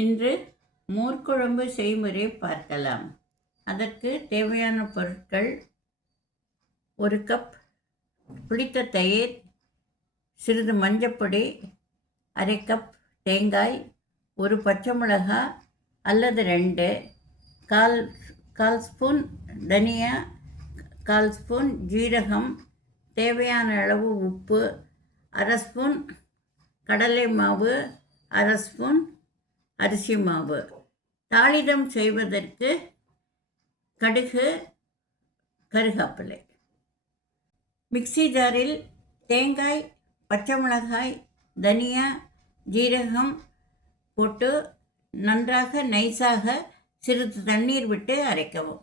இன்று மோர்க்குழம்பு செய்முறை பார்க்கலாம். அதற்கு தேவையான பொருட்கள்: 1 கப் புளித்த தயிர், சிறிது மஞ்சப்பொடி, அரை கப் தேங்காய், 1 பச்சை மிளகாய் அல்லது 2, கால் ஸ்பூன் தனியா, 1/4 ஸ்பூன் ஜீரகம், தேவையான அளவு உப்பு, அரை ஸ்பூன் கடலை மாவு, அரை ஸ்பூன் அரிசி மாவு. தாளிதம் செய்வதற்கு கடுகு, கருகாப்பிலை. மிக்ஸி ஜாரில் தேங்காய், பச்சை மிளகாய், தனியா, ஜீரகம் போட்டு நன்றாக நைஸாக சிறிது தண்ணீர் விட்டு அரைக்கவும்.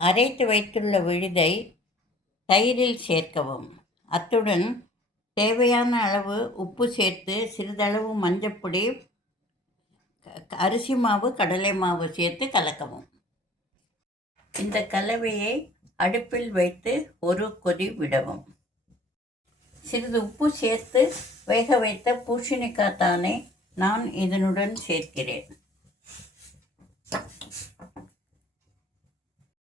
அரைத்து வைத்துள்ள விழுதை தயிரில் சேர்க்கவும். அத்துடன் தேவையான அளவு உப்பு சேர்த்து சிறிதளவு மஞ்சப்பொடி, அரிசி மாவு, கடலை மாவு சேர்த்து கலக்கவும். இந்த கலவையை அடுப்பில் வைத்து ஒரு கொதி விடவும். சிறிது உப்பு சேர்த்து வேக வைத்த பூசணிக்காய் தானை நான் இதனுடன் சேர்க்கிறேன்.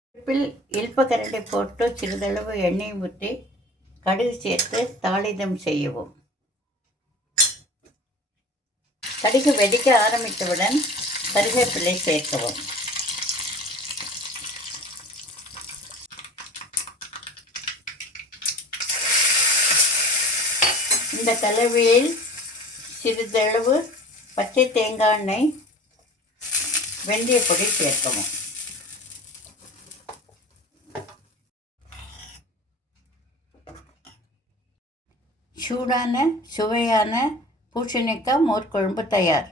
அடுப்பில் இல்பக்கரண்டி போட்டு சிறிதளவு எண்ணெய் ஊற்றி கடுகு சேர்த்து தாளிதம் செய்யவும். கடுகு வெடிக்க ஆரம்பித்தவுடன் கருவேப்பிலை சேர்க்கவும். இந்த கலவையில் சிறிதளவு பச்சை தேங்காய் எண்ணெய், வெந்தயப்பொடி சேர்க்கவும். சூடான சுவையான பூசணிக்காய் மோர் குழம்பு தயார்.